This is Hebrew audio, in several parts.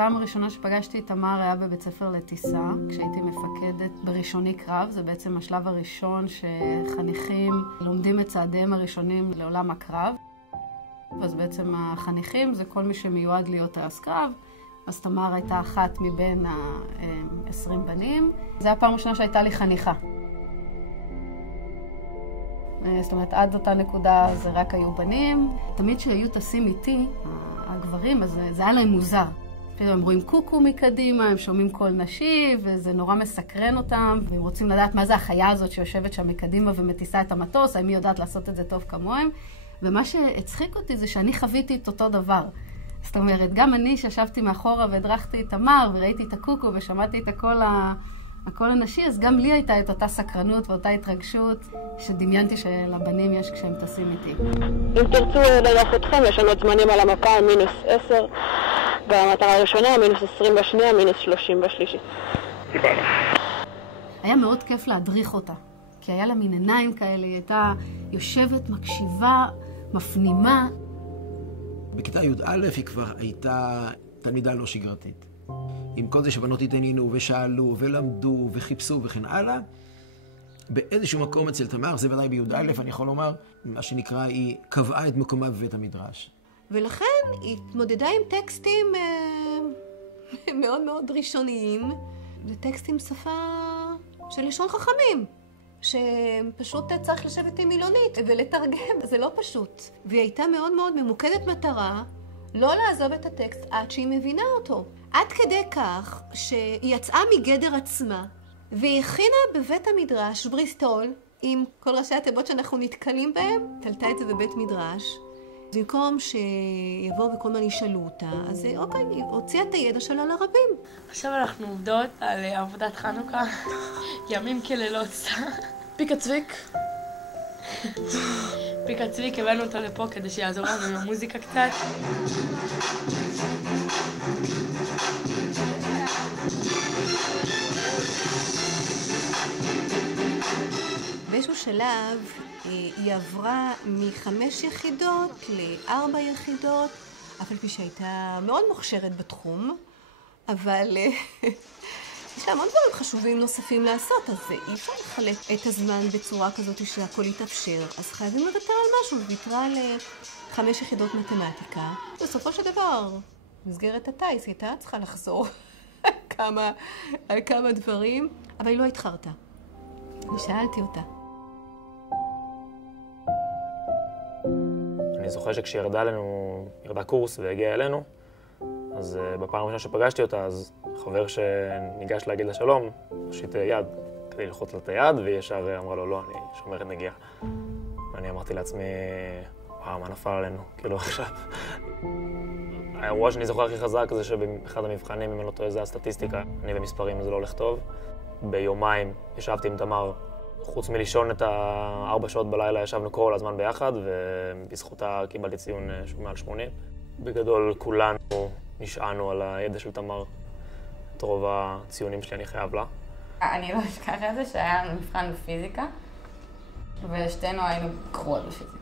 הפעם הראשונה שפגשתי את תמר היה בבית ספר לטיסה, כשהייתי מפקדת בראשוני קרב. זה בעצם השלב הראשון שחניכים לומדים את צעדיהם הראשונים לעולם הקרב. אז בעצם החניכים זה כל מי שמיועד להיות טייס קרב. אז תמר הייתה אחת מבין ה-20 בנים. זו הפעם הראשונה שהייתה לי חניכה. זאת אומרת, עד אותה נקודה זה רק היו בנים. תמיד שהיו טסים איתי, הגברים, אז זה היה להם מוזר. הם רואים קוקו מקדימה, הם שומעים קול נשי, וזה נורא מסקרן אותם, והם רוצים לדעת מה זה החיה הזאת שיושבת שם מקדימה ומטיסה את המטוס, האם היא יודעת לעשות את זה טוב כמוהם. ומה שהצחיק אותי זה שאני חוויתי את אותו דבר. זאת אומרת, גם אני שישבתי מאחורה והדרכתי את תמר, וראיתי את הקוקו ושמעתי את הקול הנשי, אז גם לי הייתה את אותה סקרנות ואותה התרגשות שדמיינתי שלבנים יש כשהם טסים איתי. אם תרצו לדרך אתכם, יש לנו עוד זמנים על המפה, -10 במטרה הראשונה, -20 בשנייה, -30 בשלישי. קיבלנו. היה מאוד כיף להדריך אותה, כי היה לה מין עיניים כאלה, היא הייתה יושבת, מקשיבה, מפנימה. בכיתה י"א היא כבר הייתה תלמידה לא שגרתית. עם כל זה שבנות התעניינו ושאלו ולמדו וחיפשו וכן הלאה, באיזשהו מקום אצל תמר, זה ודאי בי"א, אני יכול לומר, מה שנקרא, היא קבעה את מקומה בבית המדרש. ולכן היא התמודדה עם טקסטים מאוד מאוד ראשוניים, וטקסטים שפה של לשון חכמים, שפשוט צריך לשבת עם מילונית ולתרגם, זה לא פשוט. והיא הייתה מאוד מאוד ממוקדת מטרה, לא לעזוב את הטקסט עד שהיא מבינה אותו. עד כדי כך שהיא יצאה מגדר עצמה, והיא הכינה בבית המדרש בריסטול, עם כל ראשי התיבות שאנחנו נתקלים בהם, תלתה את זה בבית מדרש. במקום שיבואו וכל מה ישאלו אותה, אז אוקיי, היא הוציאה את הידע שלה לרבים. עכשיו אנחנו עובדות על עבודת חנוכה, ימים כלילות. פיקה צביק. פיקה צביק, הבאנו אותו לפה כדי שיעזור לנו עם המוזיקה קצת. באיזשהו שלב היא עברה מ5 יחידות ל4 יחידות, אף על פי שהייתה מאוד מוכשרת בתחום, אבל יש לה המון דברים חשובים נוספים לעשות, אז אי אפשר לחלק את הזמן בצורה כזאת שהכל יתאפשר, אז חייבים לוותר על משהו, וויתרה ל5 יחידות מתמטיקה. בסופו של דבר, במסגרת הטייס, היא הייתה צריכה לחזור על כמה דברים, אבל היא לא התחרתה. אני שאלתי אותה. אני זוכר ירדה קורס והגיעה אלינו, אז בפעם הראשונה שפגשתי אותה, אז חבר שניגש להגיד לה שלום, הושיט יד כדי ללחוץ לה את היד, והיא ישר אמרה לו, לא, אני שומרת נגיעה. ואני אמרתי לעצמי, וואו, מה נפל עלינו? כאילו עכשיו. האירוע שאני זוכר הכי חזק זה שבאחד המבחנים, אם אני לא טועה, זה הסטטיסטיקה. אני במספרים, זה לא הולך טוב. ביומיים ישבתי עם תמר, חוץ מלישון את 4 שעות בלילה, ישבנו כל הזמן ביחד, ובזכותה קיבלתי ציון שהוא מעל 80. בגדול, כולנו נשענו על הידע של תמר. את רוב הציונים שלי אני חייב לה. אני לא אשכח את זה שהיה לנו מבחן בפיזיקה, ושתינו היינו גרועות בפיזיקה.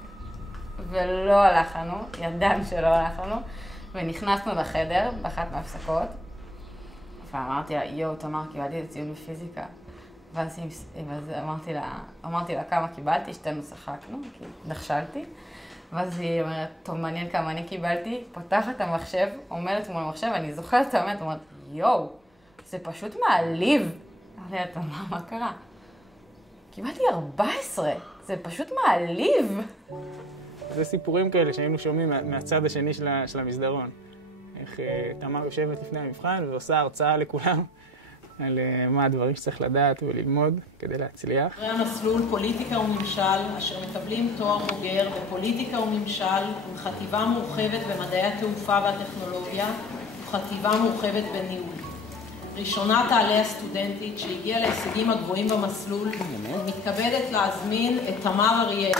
ולא הלך לנו, ידענו שלא הלך לנו, ונכנסנו לחדר באחת מההפסקות, ואמרתי לה, יואו, תמר, קיבלתי את ציון בפיזיקה. ואז אמרתי לה כמה קיבלתי, שתינו שחקנו, כי נכשלתי. ואז היא אומרת, טוב, מעניין כמה אני קיבלתי, פותחת את המחשב, עומדת מול המחשב, ואני זוכרת את האמת, אומרת, יואו, זה פשוט מעליב. אמרתי לה, תמר, מה קרה? קיבלתי 14, זה פשוט מעליב. זה סיפורים כאלה שהיינו שומעים מהצד השני של המסדרון. איך תמר יושבת לפני המבחן ועושה הרצאה לכולם על מה הדברים שצריך לדעת וללמוד כדי להצליח. אחרי המסלול פוליטיקה וממשל, אשר מקבלים תואר בוגר בפוליטיקה וממשל עם חטיבה מורחבת במדעי התעופה והטכנולוגיה וחטיבה מורחבת בניהול. ראשונה תעלה הסטודנטית שהגיעה להישגים הגבוהים במסלול, מתכבדת להזמין את תמר אריאל.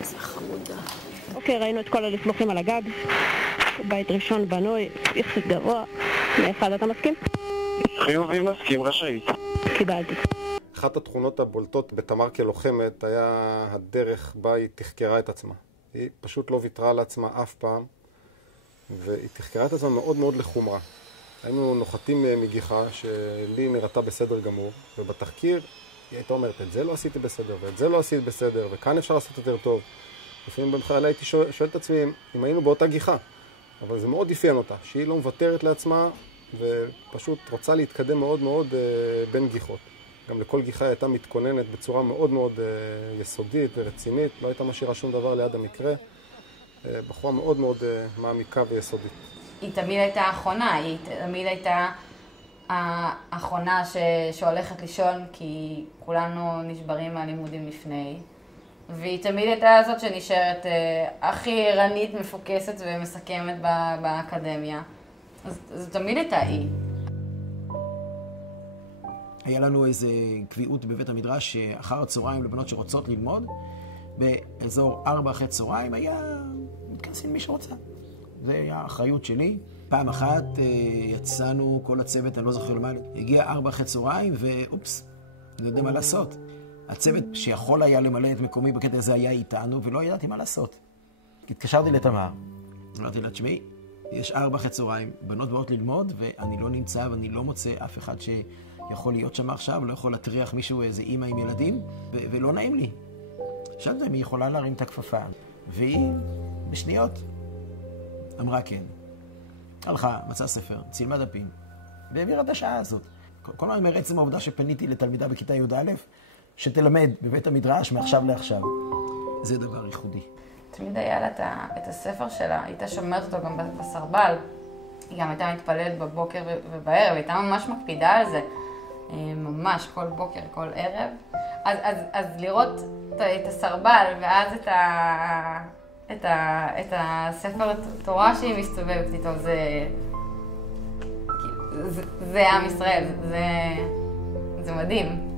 איזה חמודה. אוקיי, ראינו את כל הלסמוכים על הגג. בית ראשון בנוי, יחסית גבוה. מאחד אתה מסכים? חיובי מסכים, רשאית. קיבלתי. אחת התכונות הבולטות בתמר כלוחמת היה הדרך בה היא תחקרה את עצמה. היא פשוט לא ויתרה על עצמה אף פעם, והיא תחקרה את עצמה מאוד מאוד לחומרה. היינו נוחתים מגיחה שלי נראתה בסדר גמור, ובתחקיר היא הייתה אומרת, את זה לא עשיתי בסדר, ואת זה לא עשיתי בסדר, וכאן אפשר לעשות יותר טוב. לפעמים במחיילה הייתי שואל את עצמי אם היינו באותה גיחה, אבל זה מאוד אפיין אותה, שהיא לא מוותרת לעצמה, ופשוט רוצה להתקדם מאוד מאוד בין גיחות. גם לכל גיחה הייתה מתכוננת בצורה מאוד מאוד יסודית ורצינית, לא הייתה משאירה שום דבר ליד המקרה. בחורה מאוד מאוד מעמיקה ויסודית. היא תמיד הייתה האחרונה, היא תמיד הייתה האחרונה שהולכת לישון כי כולנו נשברים מהלימודים לפני. והיא תמיד הייתה זאת שנשארת הכי ערנית, מפוקסת ומסכמת באקדמיה. אז תמיד הייתה היא. היה לנו איזו קביעות בבית המדרש שאחר הצהריים לבנות שרוצות ללמוד, באזור 4 אחרי צהריים היה מתכנסים מי שרוצה. זה היה האחריות שלי. פעם אחת יצאנו כל הצוות, אני לא זוכר למה, הגיע 4 אחרי צהריים ואופס, אני יודע מה לעשות. הצוות שיכול היה למלא את מקומי בקטע הזה היה איתנו ולא ידעתי מה לעשות. התקשרתי לתמר, אמרתי לה, תשמעי, יש 4 אחרי צהריים, בנות באות ללמוד ואני לא נמצא ואני לא מוצא אף אחד שיכול להיות שם עכשיו, לא יכול להטריח מישהו איזה אימא עם ילדים ולא נעים לי. שאלתי אם היא יכולה להרים את הכפפה, והיא בשניות אמרה כן. הלכה, מצאה ספר, צילמה דפים, והעבירה את השעה הזאת. כל הזמן מעצם העובדה שפניתי לתלמידה בכיתה י"א, שתלמד בבית המדרש מעכשיו לעכשיו. זה דבר ייחודי. תמיד היה לה את הספר שלה, הייתה שומרת אותו גם בסרבל. היא גם הייתה מתפללת בבוקר ובערב, הייתה ממש מקפידה על זה. ממש, כל בוקר, כל ערב. אז לראות את הסרבל ואז את הספר תורה שהיא מסתובבת איתו, זה עם ישראל, זה מדהים.